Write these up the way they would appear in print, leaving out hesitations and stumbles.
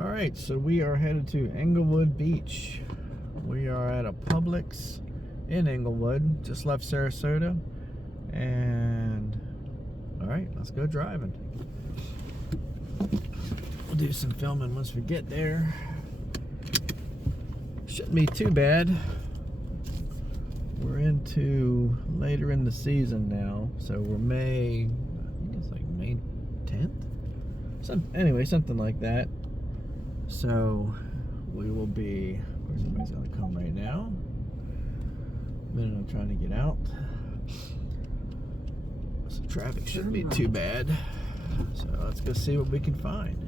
All right, so we are headed to Englewood Beach. We are at a Publix in Englewood, just left Sarasota. And all right, let's go driving. We'll do some filming once we get there. Shouldn't be too bad. We're into later in the season now, so we're May, I think it's like May 10th? Anyway, something like that. So we will be, where's everybody's gonna come right now? Minute I'm trying to get out. So traffic shouldn't be too bad. So let's go see what we can find.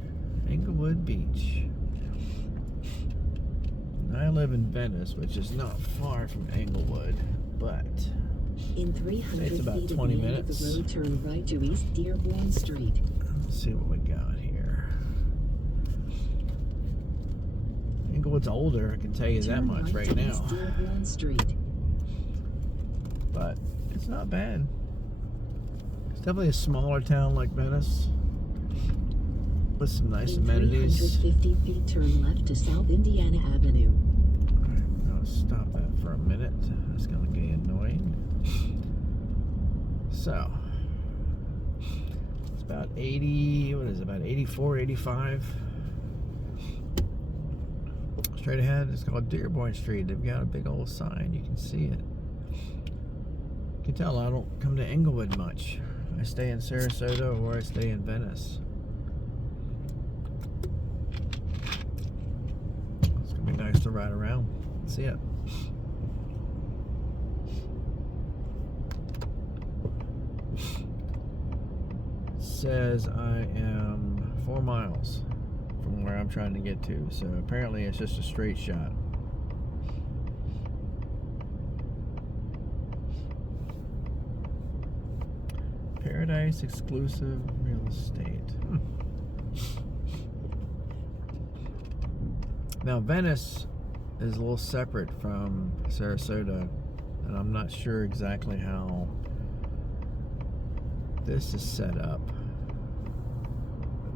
Englewood Beach. I live in Venice, which is not far from Englewood, but in 300 it's about feet 20 at the minutes. End of the road, turn right to East Dearborn Street. Let's see what we got here. Englewood's older, I can tell you that much right now. East Dearborn Street. But it's not bad. It's definitely a smaller town like Venice, with some nice amenities. 350 feet, turn left to South Indiana Avenue. Alright, we're gonna stop that for a minute. That's gonna get annoying. So, it's about 80, what is it, about 84, 85. Straight ahead, it's called Dearborn Street. They've got a big old sign, you can see it. You can tell I don't come to Englewood much. I stay in Sarasota or I stay in Venice. It's gonna be nice to ride around. See it. It says I am 4 miles from where I'm trying to get to, so apparently it's just a straight shot. Paradise exclusive real estate. Now Venice is a little separate from Sarasota, and I'm not sure exactly how this is set up.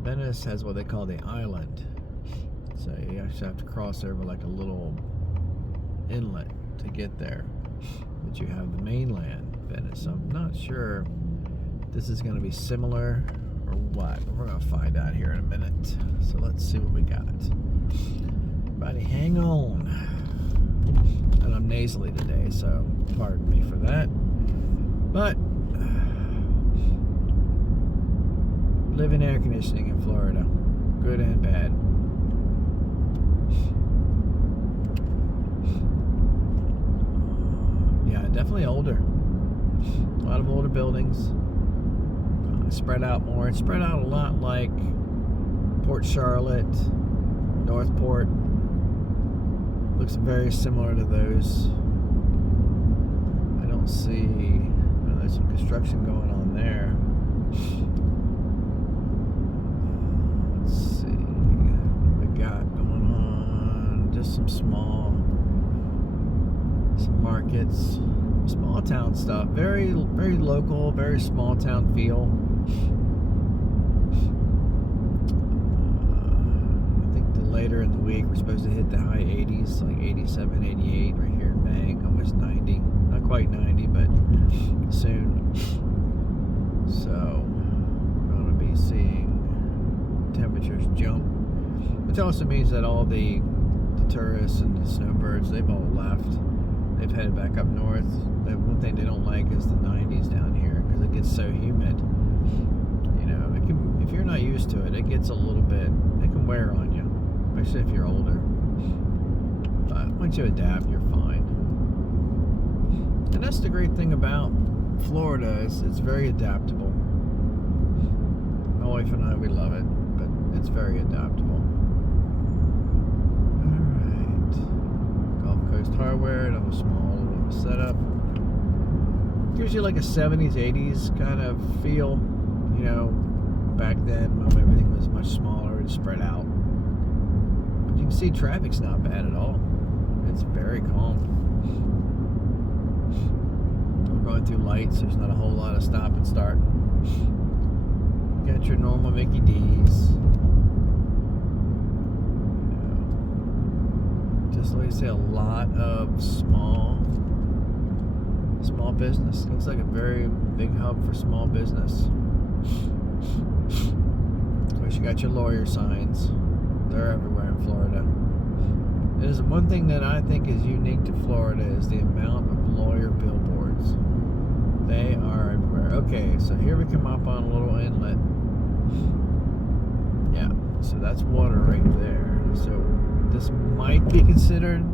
Venice has what they call the island, so you actually have to cross over like a little inlet to get there, but you have the mainland Venice. So I'm not sure if this is going to be similar or what. We're going to find out here in a minute. So let's see what we got. Everybody hang on. And I'm nasally today, so pardon me for that. But live in air conditioning in Florida, good and bad. Yeah, definitely older. A lot of older buildings. Spread out more. It's spread out a lot like Port Charlotte, Northport. Looks very similar to those. I don't see, well, there's some construction going on there. Let's see what we got going on. Just some markets, small town stuff. Very, very local, very small town feel. I think later in the week we're supposed to hit the high 80s, like 87, 88 right here in May, almost 90. Not quite 90, but soon. So we're going to be seeing temperatures jump, which also means that all the tourists and the snowbirds, they've all left. They've headed back up north. One thing they don't like is the 90s down here because it gets so humid. You know, it can, if you're not used to it, it gets a little bit, it can wear on you, especially if you're older. But once you adapt, you're fine. And that's the great thing about Florida, is it's very adaptable. My wife and I, we love it, but it's very adaptable. Alright. Gulf Coast Hardware, another small little setup. Gives you like a 70s, 80s kind of feel, you know, back then when everything was much smaller and spread out. But you can see traffic's not bad at all. It's very calm. We're going through lights, there's not a whole lot of stop and start. Got your normal Mickey D's. see a lot of small business. Looks like a very big hub for small business. Of course, you got your lawyer signs. They're everywhere in Florida. It is one thing that I think is unique to Florida is the amount of lawyer billboards. They are everywhere. Okay, so here we come up on a little inlet. Yeah, so that's water right there. So this might be considered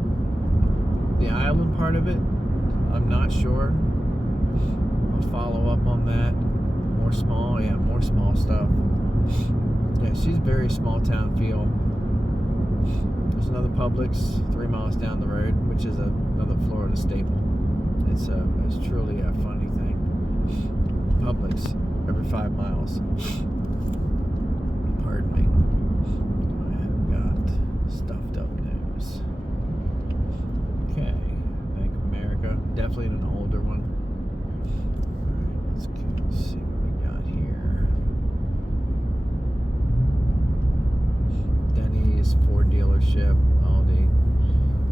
the island part of it. I'm not sure. I'll follow up on that. More small stuff. Yeah, she's very small town feel. There's another Publix 3 miles down the road, which is another Florida staple. It's truly a funny thing. Publix every 5 miles. Pardon me. I have got stuffed up news. Okay, Bank of America, definitely an older one. Alright, let's see what we got here. Denny's, Ford dealership, Aldi.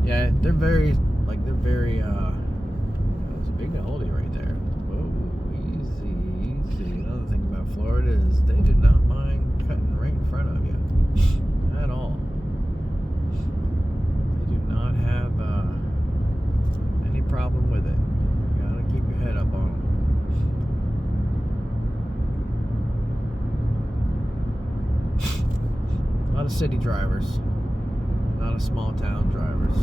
Yeah, they're very, it's a big Aldi right there. Whoa, easy. Another thing about Florida is they do not mind cutting right in front of you at all. They do not have any problem with it. You gotta keep your head up on them. A lot of city drivers, not a small town drivers.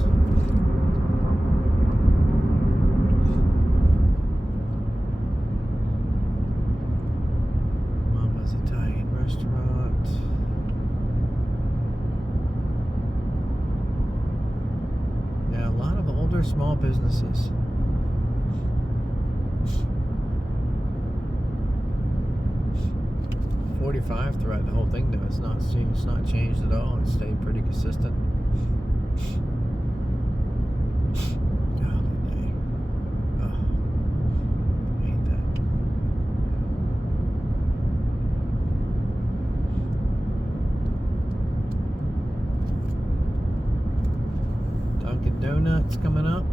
Mama's Italian restaurant. Yeah, a lot of older small businesses. $45 throughout the whole thing though. It's not changed at all. It's stayed pretty consistent. Golly day. Oh, I hate that. Dunkin' Donuts coming up.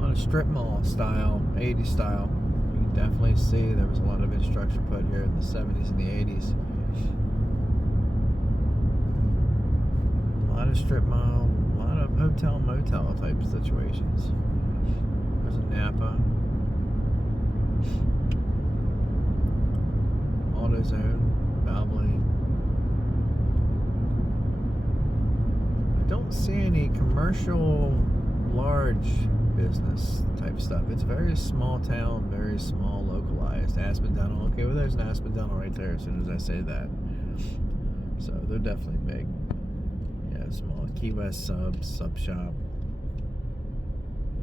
On a strip mall style, 80s style. You can definitely see there was a lot of infrastructure put here in the 70s and the 80s. A lot of strip mall, a lot of hotel motel type situations. There's a Napa. AutoZone, Valvoline. I don't see any commercial large business type stuff. It's very small town, very small, localized. Aspen Dental. Okay, well there's an Aspen Dental right there as soon as I say that. So they're definitely big. Yeah, small. Key West sub shop.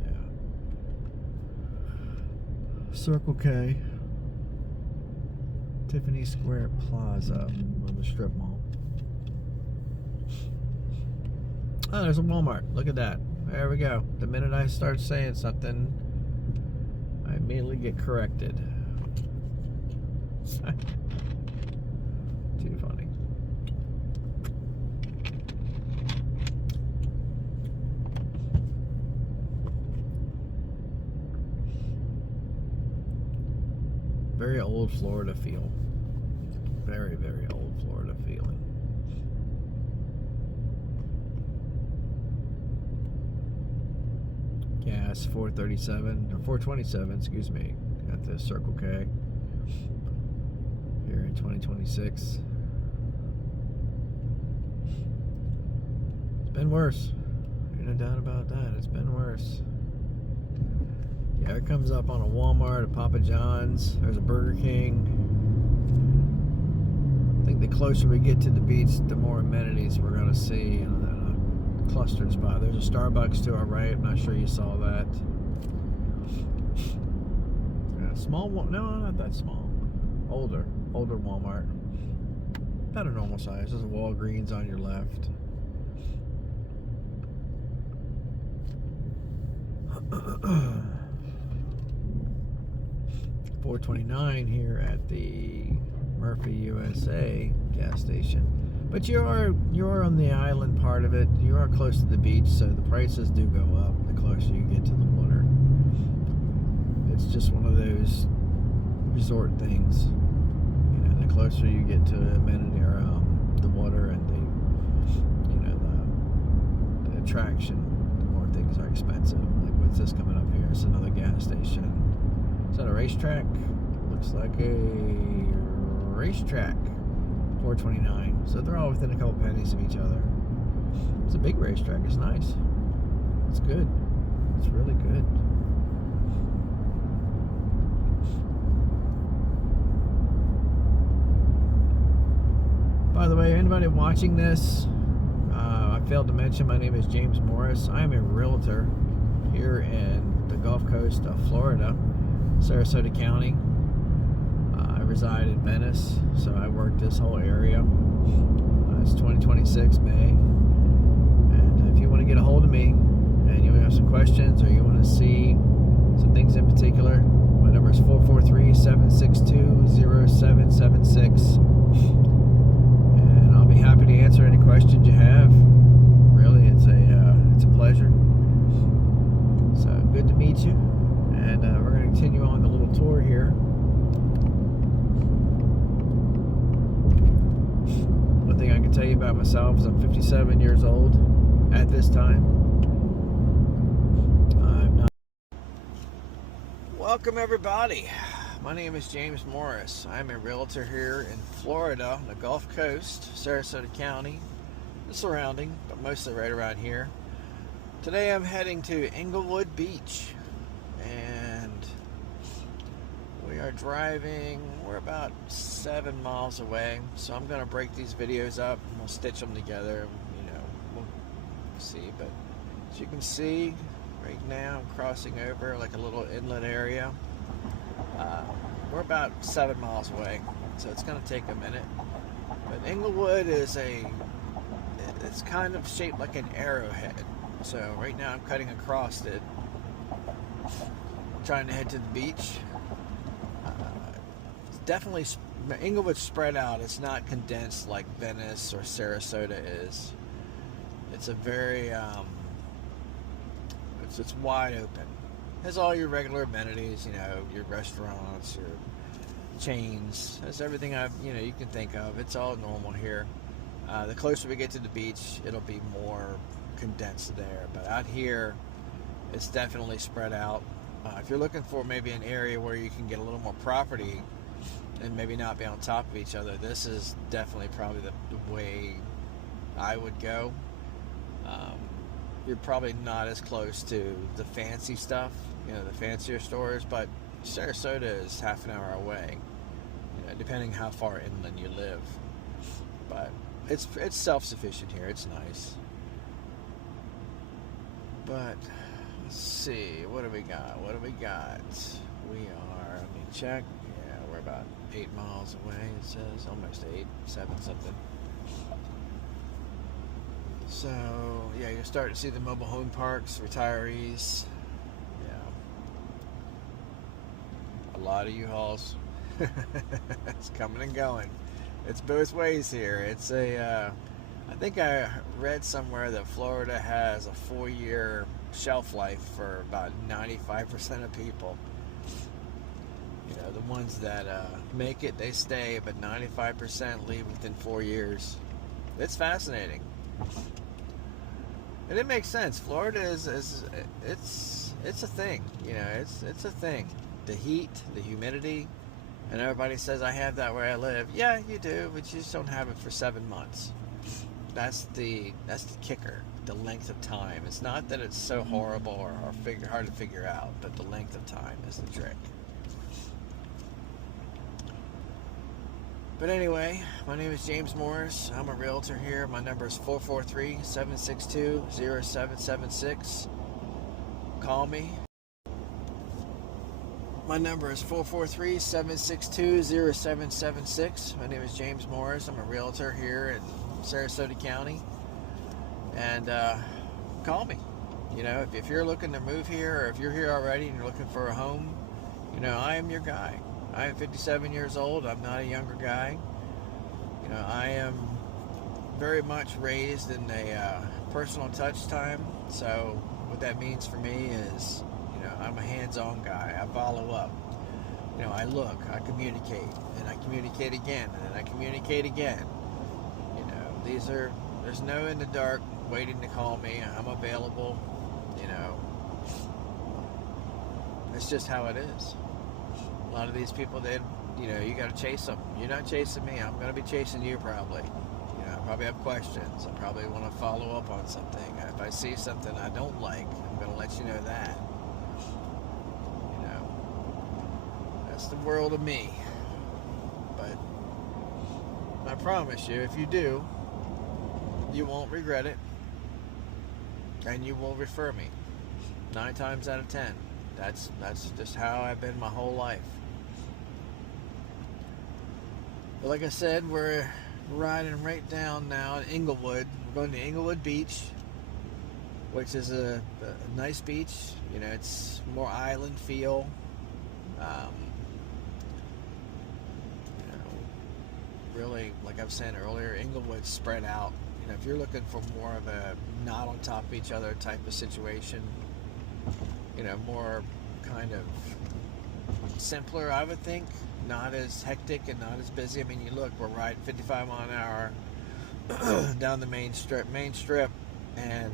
Yeah. Circle K. Tiffany Square Plaza on the strip mall. Oh, there's a Walmart. Look at that. There we go. The minute I start saying something, I immediately get corrected. Too funny. Very old Florida feel. Very, very old Florida feeling. Gas 437 or 427, excuse me, at the Circle K here in 2026. It's been worse. There's no doubt about that. It's been worse. Yeah, it comes up on a Walmart, a Papa John's. There's a Burger King. I think the closer we get to the beach, the more amenities we're gonna see. Clustered spot. There's a Starbucks to our right. I'm not sure you saw that. Yeah, small one. No, not that small. Older Walmart. About a normal size. There's a Walgreens on your left. $4.29 here at the Murphy USA gas station. But you are on the island part of it. You are close to the beach, so the prices do go up the closer you get to the water. It's just one of those resort things. You know, the closer you get to amenity or the water and the attraction, the more things are expensive. Like what's this coming up here? It's another gas station. Is that a racetrack? Looks like a racetrack. $4.29. So they're all within a couple pennies of each other. It's a big racetrack. It's nice. It's good. It's really good. By the way, anybody watching this, I failed to mention my name is James Morris. I am a realtor here in the Gulf Coast of Florida, Sarasota County. I reside in Venice, so I work this whole area. It's 2026 May, and if you want to get a hold of me and you have some questions or you want to see some things in particular, my number is 443-762-0776, and I'll be happy to answer any questions you have. Really, it's a pleasure. So good to meet you, and we're going to continue on the little tour here. One thing I can tell you about myself is I'm 57 years old at this time. I'm not. Welcome everybody. My name is James Morris. I'm a realtor here in Florida, on the Gulf Coast, Sarasota County, the surrounding, but mostly right around here. Today I'm heading to Englewood Beach, and we are driving. We're about 7 miles away, so I'm going to break these videos up and we'll stitch them together. We'll see. But as you can see, right now I'm crossing over like a little inlet area. We're about 7 miles away, so it's going to take a minute. But Englewood is it's kind of shaped like an arrowhead. So right now I'm cutting across it, trying to head to the beach. It's definitely Englewood's spread out. It's not condensed like Venice or Sarasota is. It's a very it's wide open. It has all your regular amenities, your restaurants, your chains. Has everything you can think of. It's all normal here. The closer we get to the beach, it'll be more condensed there. But out here, it's definitely spread out. If you're looking for maybe an area where you can get a little more property and maybe not be on top of each other, this is definitely probably the way I would go. You're probably not as close to the fancy stuff, the fancier stores, but Sarasota is half an hour away, depending how far inland you live. But it's self-sufficient here. It's nice. But let's see, what do we got? We are, let me check. Yeah, we're about 8 miles away. It says almost 8, 7 something. So yeah, you're starting to see the mobile home parks, retirees. Yeah, a lot of U-Hauls. It's coming and going. It's both ways here. It's I think I read somewhere that Florida has a 4-year shelf life for about 95% of people. The ones that make it, they stay, but 95% leave within 4 years. It's fascinating. And it makes sense. Florida is it's a thing. It's a thing. The heat, the humidity, and everybody says I have that where I live. Yeah, you do, but you just don't have it for 7 months. That's the kicker. The length of time. It's not that it's so horrible or hard to figure out, but the length of time is the trick. But anyway, my name is James Morris. I'm a realtor here. My number is 443-762-0776. Call me. My number is 443-762-0776. My name is James Morris. I'm a realtor here in Sarasota County. And call me. If you're looking to move here, or if you're here already and you're looking for a home, I am your guy. I am 57 years old. I'm not a younger guy. I am very much raised in a personal touch time. So what that means for me is, I'm a hands-on guy. I follow up. I look, I communicate, and I communicate again, and then I communicate again. There's no in the dark waiting to call me. I'm available. It's just how it is. A lot of these people, you got to chase them. You're not chasing me. I'm going to be chasing you probably. I probably have questions. I probably want to follow up on something. If I see something I don't like, I'm going to let you know that. That's the world of me. But I promise you, if you do, you won't regret it. And you will refer me. 9 times out of 10. That's just how I've been my whole life. But like I said, we're riding right down now in Englewood. We're going to Englewood Beach, which is a nice beach. It's more island feel. Really, like I was saying earlier, Englewood's spread out. If you're looking for more of a not on top of each other type of situation, more kind of simpler, I would think. Not as hectic and not as busy. I mean, you look, we're riding 55 mile an hour down the main strip, and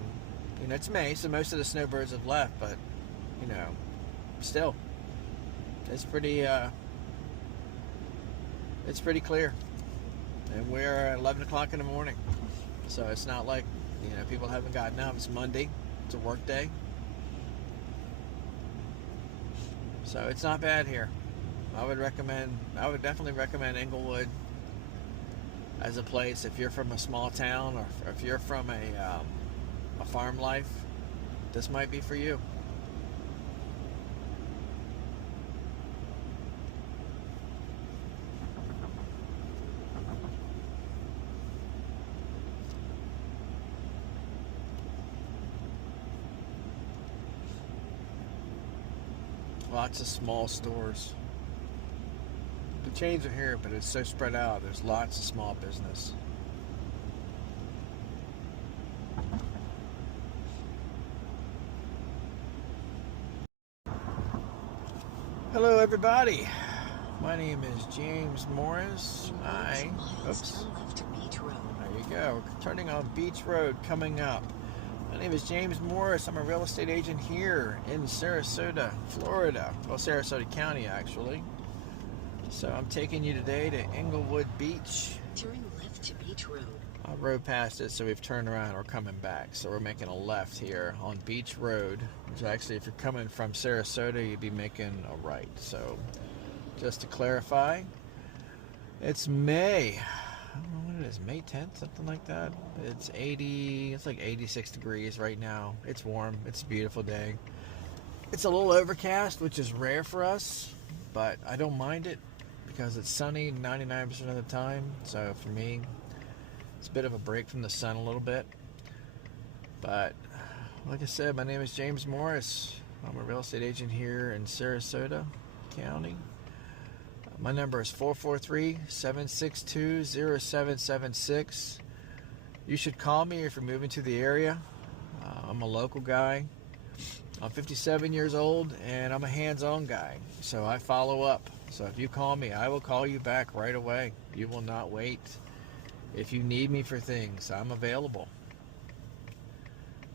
it's May, so most of the snowbirds have left, but still, it's pretty clear, and we're at 11 o'clock in the morning, so it's not like people haven't gotten up. It's Monday, it's a work day, so it's not bad here. I would definitely recommend Englewood as a place if you're from a small town, or if you're from a farm life. This might be for you. Lots of small stores. The chains are here, but it's so spread out. There's lots of small business. Hello, everybody. My name is James Morris. There you go. We're turning on Beach Road coming up. My name is James Morris. I'm a real estate agent here in Sarasota, Florida. Well, Sarasota County, actually. So I'm taking you today to Englewood Beach. Turn left to Beach Road. I rode past it, so we've turned around. We're coming back. So we're making a left here on Beach Road, which actually, if you're coming from Sarasota, you'd be making a right. So just to clarify, it's May. I don't know what it is, May 10th, something like that. It's like 86 degrees right now. It's warm. It's a beautiful day. It's a little overcast, which is rare for us, but I don't mind it because it's sunny 99% of the time. So for me, it's a bit of a break from the sun a little bit. But like I said, my name is James Morris. I'm a real estate agent here in Sarasota County. My number is 443-762-0776. You should call me if you're moving to the area. I'm a local guy. I'm 57 years old, and I'm a hands-on guy, so I follow up. So if you call me, I will call you back right away. You will not wait. If you need me for things, I'm available.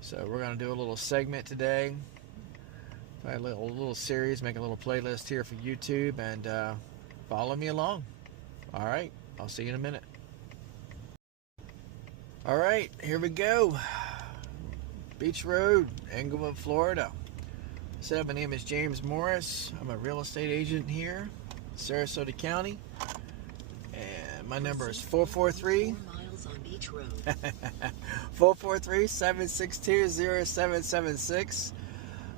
So we're going to do a little segment today. A little series, make a little playlist here for YouTube, and follow me along. All right, I'll see you in a minute. All right, here we go. Beach Road, Englewood, Florida. So my name is James Morris. I'm a real estate agent here, Sarasota County. And my number is 443 443-762-0776.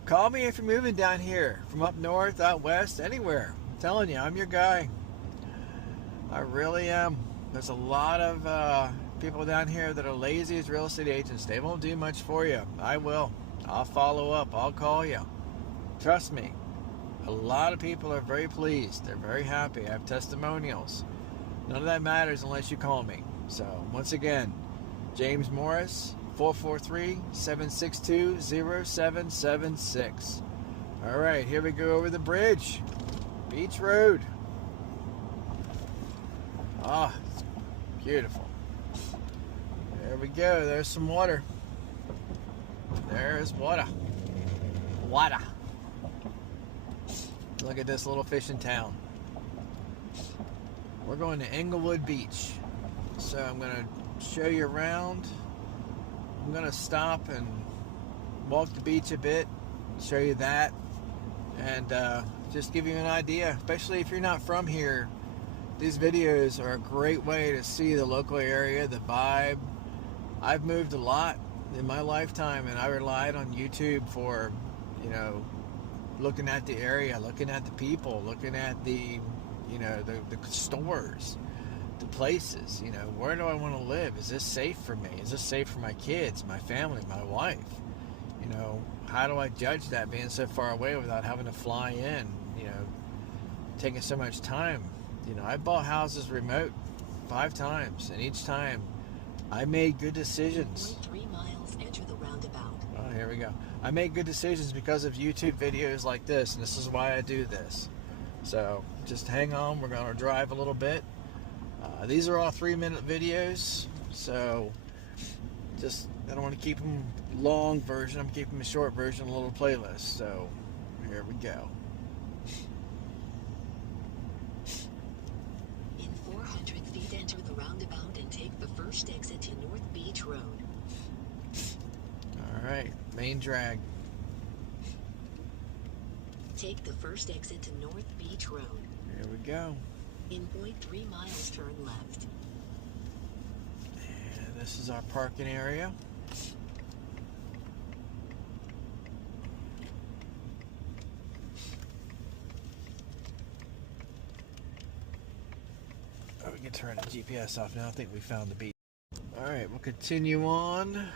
Call me if you're moving down here, from up north, out west, anywhere. I'm telling you, I'm your guy. I really am. There's a lot of people down here that are lazy as real estate agents. They won't do much for you. I will. I'll follow up. I'll call you. Trust me. A lot of people are very pleased. They're very happy. I have testimonials. None of that matters unless you call me. So, once again, James Morris, 443-762-0776. All right, here we go over the bridge. Beach Road. Ah, it's beautiful. There we go. There's some water. There's water. Water. Look at this little fishing town. We're going to Englewood Beach. So I'm going to show you around. I'm going to stop and walk the beach a bit, show you that, and just give you an idea, especially if you're not from here. These videos are a great way to see the local area, the vibe. I've moved a lot in my lifetime, and I relied on YouTube for, looking at the area, looking at the people, looking at the stores, the places. Where do I want to live? Is this safe for me? Is this safe for my kids, my family, my wife? How do I judge that being so far away without having to fly in? Taking so much time. I bought houses remote 5 times, and each time I made good decisions. 3 miles, enter the roundabout. Oh, here we go. I made good decisions because of YouTube videos like this, and this is why I do this. So just hang on. We're going to drive a little bit. These are all 3-minute videos, so I don't want to keep them long version. I'm keeping them a short version, a little playlist. So here we go. In 400 feet, enter the roundabout and take the first exit to North Beach Road. All right, main drag. Take the first exit to North Beach Road. Here we go. In 0.3 miles, turn left. And this is our parking area. Oh, we can turn the GPS off now. I think we found the beach. All right, we'll continue on.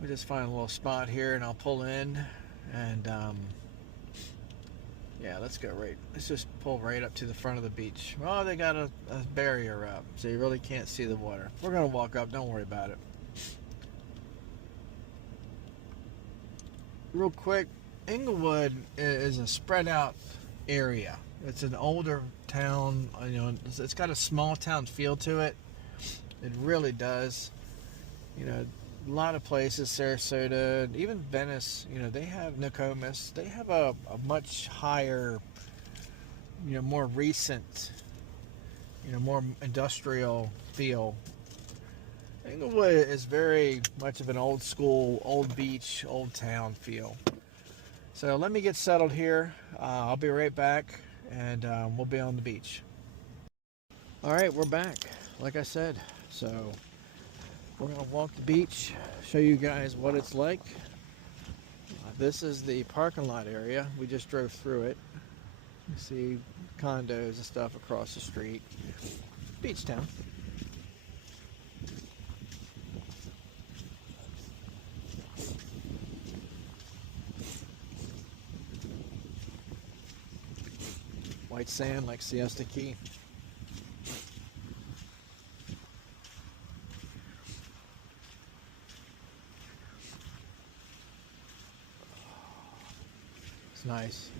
We just find a little spot here, and I'll pull in, and yeah, let's just pull right up to the front of the beach. Oh, they got a barrier up, so you really can't see the water. We're gonna walk up, don't worry about it. Real quick, Englewood is a spread out area. It's an older town, it's got a small town feel to it. It really does. A lot of places, Sarasota, even Venice, they have Nokomis. They have a much higher, more recent, more industrial feel. Englewood is very much of an old school, old beach, old town feel. So let me get settled here. I'll be right back, and we'll be on the beach. All right, we're back, like I said. So we're going to walk the beach, show you guys what it's like. This is the parking lot area. We just drove through it. You see condos and stuff across the street. Beach town. White sand like Siesta Key. Nice.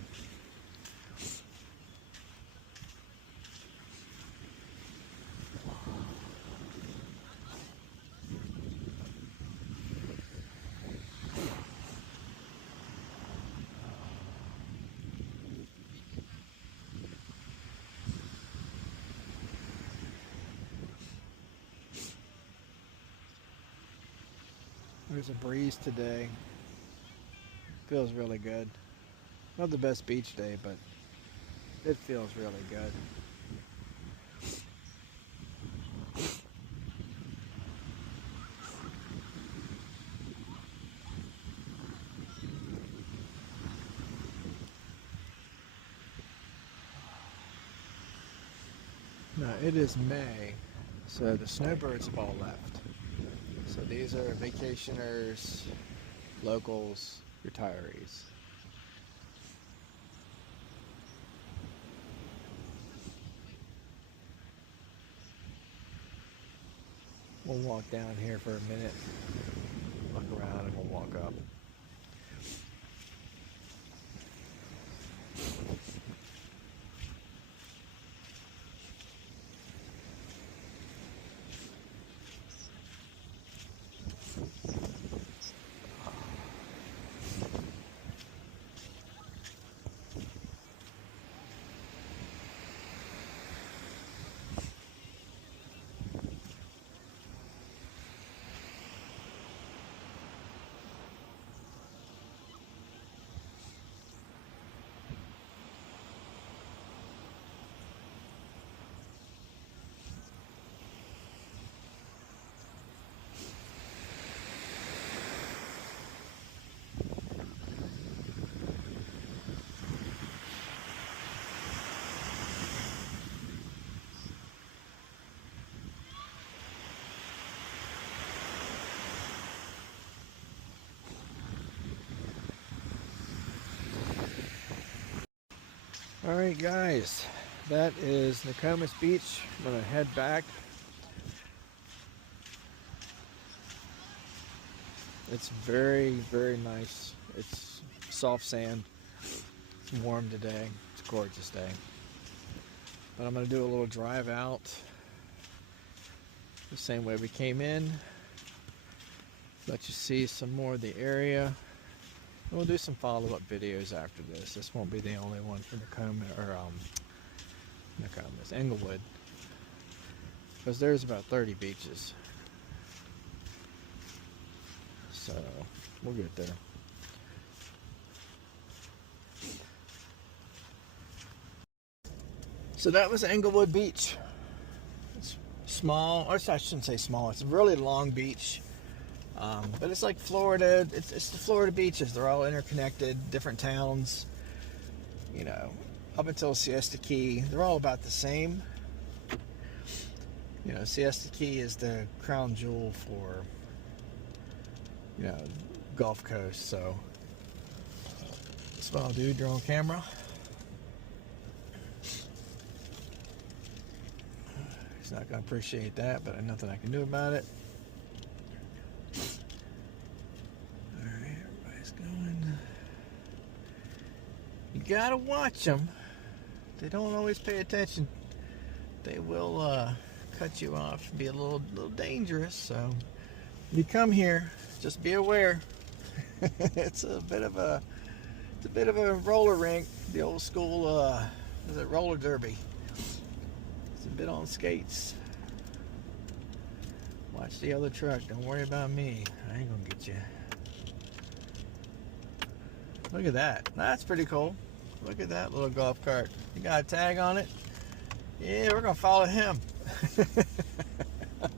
There's a breeze today. Feels really good. Not the best beach day, but it feels really good. Now it is May, so the snowbirds have all left. So these are vacationers, locals, retirees. We'll walk down here for a minute, look around, and we'll walk up. Alright guys, that is Nokomis Beach. I'm going to head back. It's very, very nice. It's soft sand. It's warm today. It's a gorgeous day. But I'm going to do a little drive out the same way we came in. Let you see some more of the area. And we'll do some follow-up videos after this. This won't be the only one for Englewood, because there's about 30 beaches. So we'll get there. So that was Englewood Beach. It's small, or I shouldn't say small. It's a really long beach. But it's like Florida. It's the Florida beaches. They're all interconnected, different towns. You know, up until Siesta Key, they're all about the same. You know, Siesta Key is the crown jewel for, you know, Gulf Coast. So, smile, dude. You're on camera. He's not gonna appreciate that, but nothing I can do about it. You gotta watch them. They don't always pay attention. They will cut you off and be a little dangerous. So if you come here, just be aware. It's a bit of a roller rink, the old school is it roller derby. It's a bit on skates. Watch the other truck. Don't worry about me. I ain't gonna get you. Look at that. That's pretty cool. Look at that little golf cart. You got a tag on it? Yeah, we're going to follow him.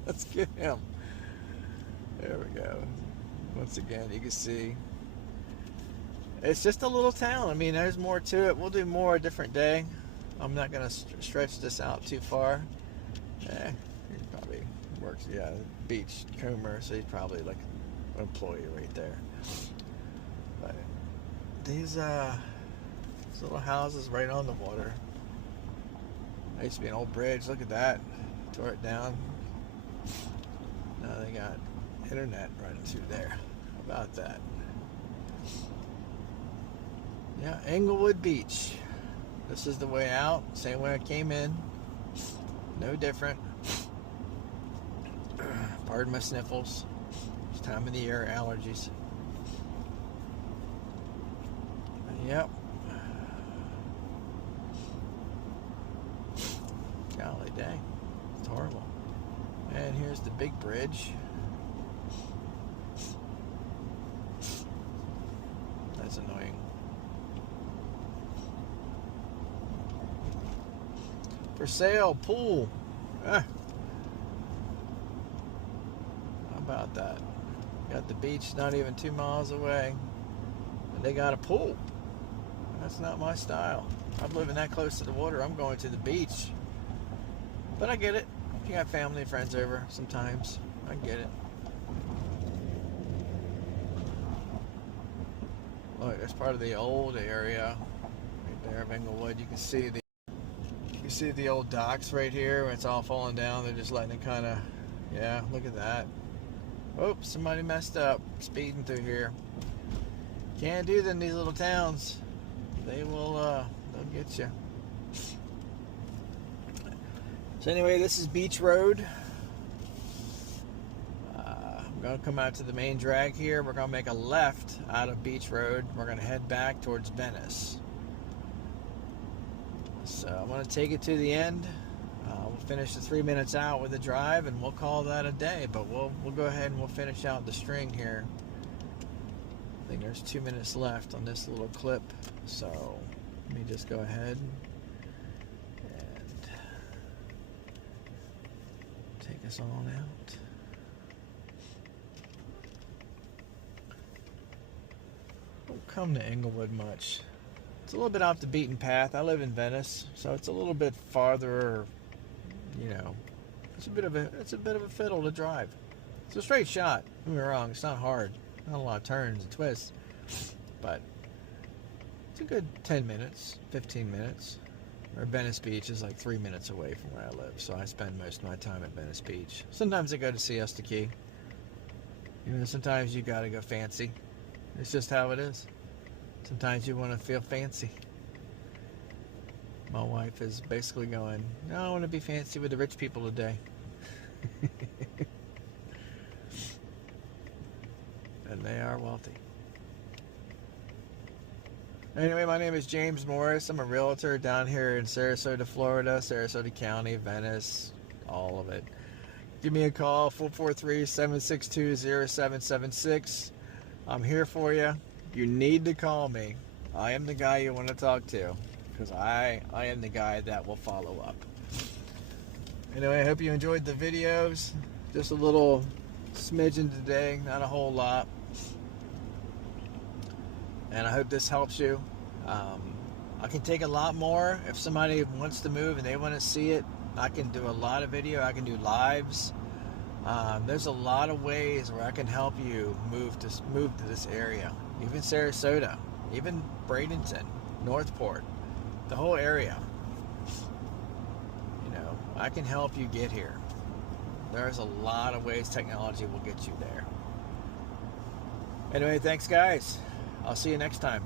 Let's get him. There we go. Once again, you can see. It's just a little town. I mean, there's more to it. We'll do more a different day. I'm not going to stretch this out too far. He probably works, beach coomer, so he's probably like an employee right there. But these little houses right on the water. There used to be an old bridge. Look at that. Tore it down. Now they got internet running through there. How about that? Yeah, Englewood Beach. This is the way out. Same way I came in. No different. Pardon my sniffles. It's time of the year, allergies. Yep. Golly dang. It's horrible. And here's the big bridge. That's annoying. For sale, pool. How about that? Got the beach not even 2 miles away. And they got a pool. That's not my style. I'm living that close to the water. I'm going to the beach. But I get it. You got family and friends over sometimes. I get it. Look, that's part of the old area right there of Englewood. You can see the old docks right here. It's all falling down. They're just letting it kind of Yeah, look at that. Oops, somebody messed up speeding through here. Can't do that in these little towns. They will, they'll get you. So anyway, this is Beach Road. I'm going to come out to the main drag here. We're going to make a left out of Beach Road. We're going to head back towards Venice. So I'm going to take it to the end. We'll finish the 3 minutes out with the drive, and we'll call that a day. But we'll go ahead and we'll finish out the string here. I think there's 2 minutes left on this little clip. So let me just go ahead and take us on out. Don't come to Englewood much. It's a little bit off the beaten path. I live in Venice, so it's a little bit farther. You know, it's a bit of a fiddle to drive. It's a straight shot. Don't get me wrong. It's not hard. Not a lot of turns and twists, but it's a good 10 minutes, 15 minutes. Or Venice Beach is like 3 minutes away from where I live, so I spend most of my time at Venice Beach. Sometimes I go to Siesta Key. You know, sometimes you gotta go fancy. It's just how it is. Sometimes you want to feel fancy. My wife is basically going, no, I want to be fancy with the rich people today. And they are wealthy. Anyway, my name is James Morris. I'm a realtor down here in Sarasota, Florida, Sarasota County, Venice, all of it. Give me a call, 443-762-0776. I'm here for you. You need to call me. I am the guy you want to talk to, because I am the guy that will follow up. Anyway, I hope you enjoyed the videos. Just a little smidgen today, not a whole lot. And I hope this helps you. I can take a lot more. If somebody wants to move and they want to see it, I can do a lot of video. I can do lives. There's a lot of ways where I can help you move to this area. Even Sarasota, even Bradenton, Northport, the whole area. You know, I can help you get here. There's a lot of ways technology will get you there. Anyway, thanks guys. I'll see you next time.